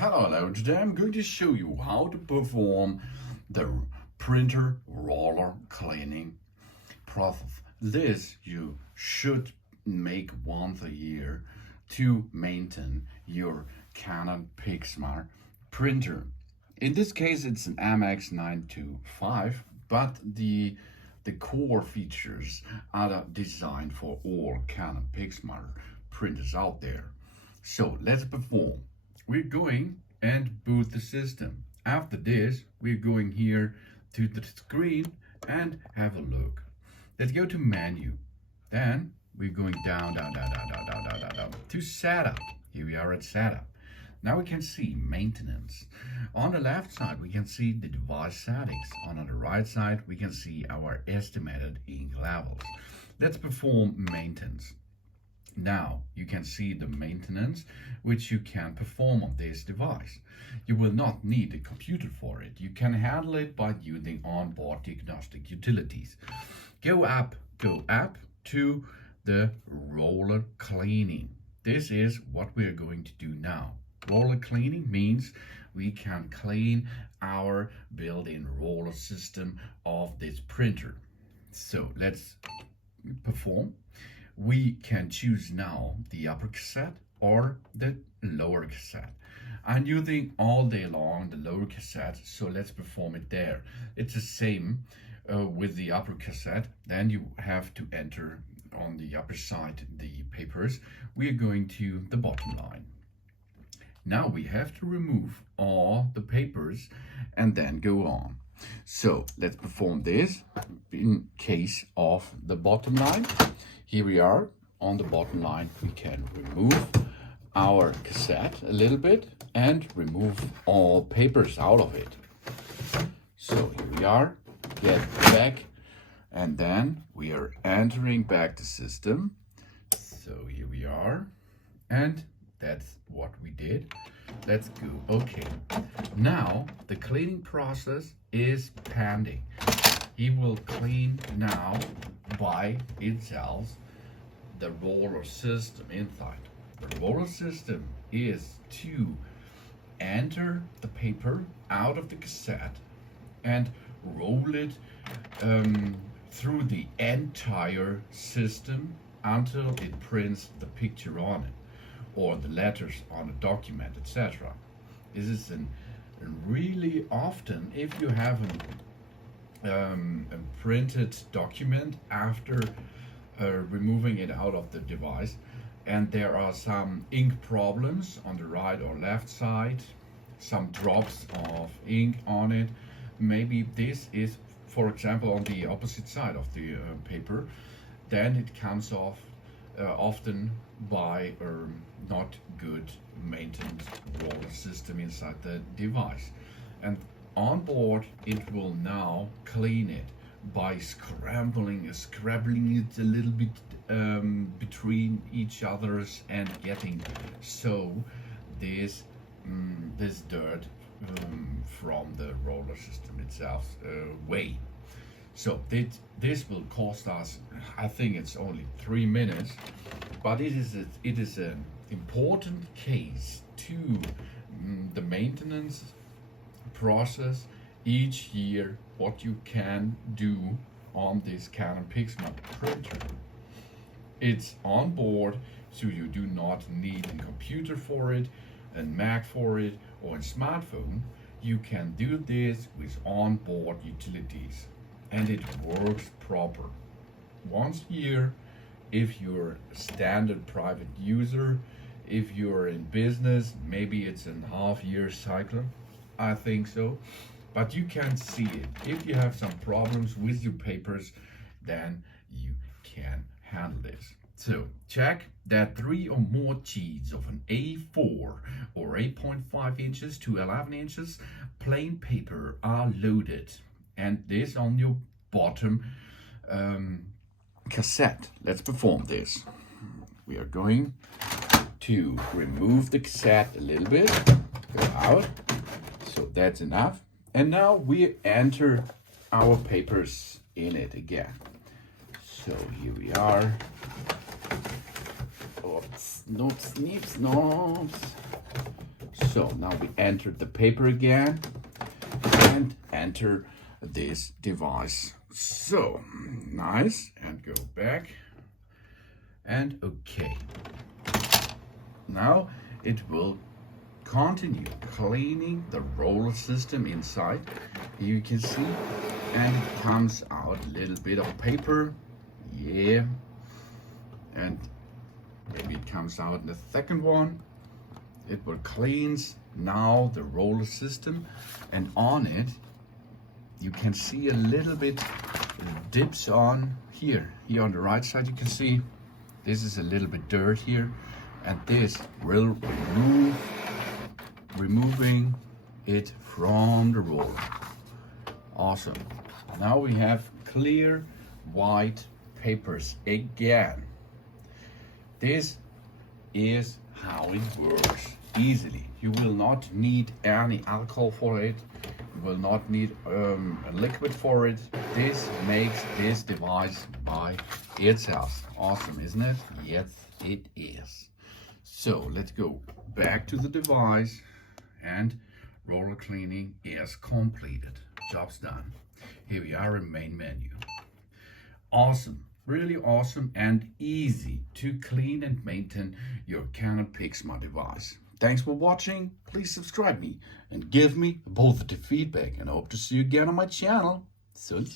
Hello, today I'm going to show you how to perform the printer roller cleaning process. This you should make once a year to maintain your Canon Pigment printer. In this case it's an MX922, but the core features are designed for all Canon Pigment printers out there. So let's perform. We're going and boot the system. After this, we're going here to the screen and have a look. Let's go to menu. Then we're going down to setup. Here we are at setup. Now we can see maintenance. On the left side, we can see the device settings. On the right side, we can see our estimated ink levels. Let's perform maintenance. Now you can see the maintenance which you can perform on this device. You will not need a computer for it. You can handle it by using onboard diagnostic utilities. Go up to the roller cleaning. This is what we are going to do now. Roller cleaning means we can clean our built-in roller system of this printer. So let's perform. We can choose now the upper cassette or the lower cassette. I'm using all day long the lower cassette, so let's perform it there. It's the same with the upper cassette. Then you have to enter on the upper side the papers. We are going to the bottom line. Now we have to remove all the papers and then go on. So let's perform this in case of the bottom line. Here we are on the bottom line. We can remove our cassette a little bit and remove all papers out of it. So here we are, get back, and then we are entering back the system. So here we are, and that's what we did. Let's go. Okay, now the cleaning process is pending. He will clean now by itself the roller system inside. The roller system is to enter the paper out of the cassette and roll it through the entire system until it prints the picture on it or the letters on a document, etc. This is really often, if you have a printed document after removing it out of the device and there are some ink problems on the right or left side, some drops of ink on it, maybe this is, for example, on the opposite side of the paper, then it comes off often by a not good maintained roller system inside the device. And on board it will now clean it by scrabbling it a little bit between each others and getting so this dirt from the roller system itself away. So this will cost us, I think it's only 3 minutes, but it is an important case to the maintenance process each year, what you can do on this Canon Pigment printer. It's on board, so you do not need a computer for it, a Mac for it, or a smartphone. You can do this with onboard utilities, and it works proper. Once a year, if you're a standard private user, if you're in business, maybe it's a half-year cycle, I think so. But you can see it. If you have some problems with your papers, then you can handle this. So check that 3 or more sheets of an A4 or 8.5 inches to 11 inches plain paper are loaded, and this on your bottom cassette. Let's perform this. We are going to remove the cassette a little bit, go out, so that's enough. And now we enter our papers in it again. So here we are. Oops, knobs, nips, knobs. So now we enter the paper again and enter this device. So nice, and go back and okay. Now it will continue cleaning the roller system inside. You can see, and it comes out a little bit of paper. Yeah, and maybe it comes out in the second one. It will cleanse now the roller system, and on it you can see a little bit dips on here on the right side. You can see this is a little bit dirt here, and this will removing it from the roller. Awesome. Now we have clear white papers again. This is how it works easily. You will not need any alcohol for it. You will not need a liquid for it. This makes this device by itself. Awesome, isn't it? Yes, it is. So let's go back to the device, and roller cleaning is completed. Job's done. Here we are in main menu. Awesome, really awesome and easy to clean and maintain your Canon Pixma device. Thanks for watching. Please subscribe me and give me a positive feedback, and I hope to see you again on my channel soon.